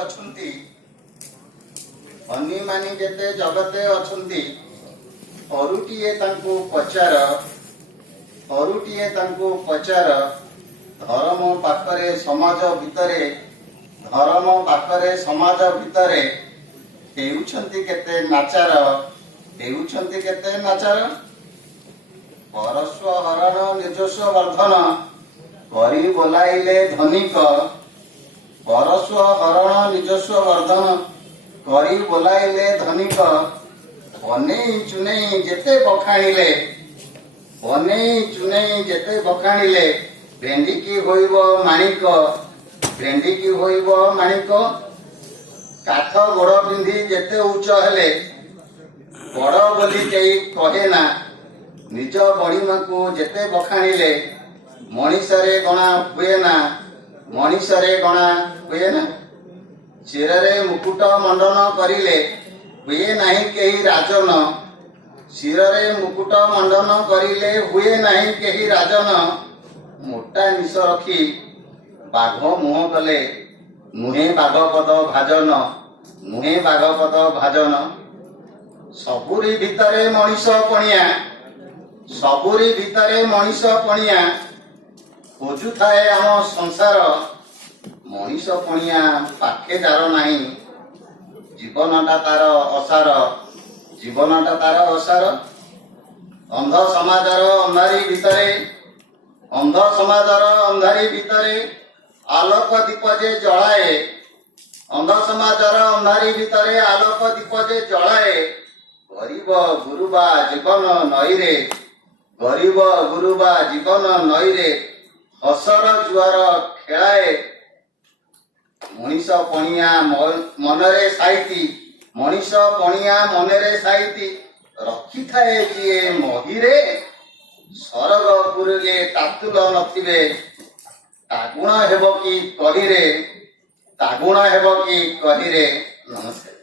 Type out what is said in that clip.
ଅଛନ୍ତି ଅନ୍ୟମାନେ ଯେତେ ଜଗତେ ଅଛନ୍ତି ଅରୁଟିଏ ତାଙ୍କୁ ପଚାର ଧର୍ମ ପାଖରେ ସମାଜ ଭିତରେ ହେଉଛନ୍ତି କେତେ ନାଚାର ପରସ୍ୱ ହରଣ ନିଜସ୍ୱ ବର୍ଦ୍ଧନ କରି ବୋଲାଇଲେ ଧନିକ ବନେଇ ଚୁନେଇ ଯେତେ ବଖାଣିଲେ ଭେଣ୍ଡିକି ହୋଇବ ମାଣିକ କାଠ ଗୋଡ଼ ପିନ୍ଧି ଯେତେ ଉଚ୍ଚ ହେଲେ ବଡ଼ ବୋଲି କେହି କହେ ନା ନିଜ ବଡ଼ିମାକୁ ଯେତେ ବଖାଣିଲେ ମଣିଷରେ ଗଣା ହୁଏ ନା ଶିରରେ ମୁକୁଟ ମଣ୍ଡନ କରିଲେ ହୁଏ ନାହିଁ କେହି ରାଜନ ମୋଟା ନିଶ ରଖି ବାଘ ମୁହଁ କଲେ ନୁହେଁ ବାଘ ପଦ ଭାଜନ ସବୁରି ଭିତରେ ମଣିଷ ପଣିଆ ଖୋଜୁଥାଏ ଆମ ସଂସାର ମଣିଷ ପଣିଆ ପାଖେ ଯାର ନାହିଁ ଜୀବନଟା ତାର ଅସାର ଅନ୍ଧ ସମାଜର ଅନ୍ଧାରୀ ଭିତରେ ଆଲୋକ ଦୀପ ଯେ ଜଳାଏ ଗରିବ ଗୁରୁବା ଜୀବନ ନଈରେ ହସର ଜୁଆର ଖେଳାଏ ମଣିଷ ପଣିଆ ମନରେ ସାଇତି ରଖିଥାଏ ଯିଏ ମହିରେ ସରଗ ପୁରିଲେ ତାତୁଲ ନଥିଲେ ତାଗୁଣ ହେବ କି କହିରେ ନମସ୍କାର।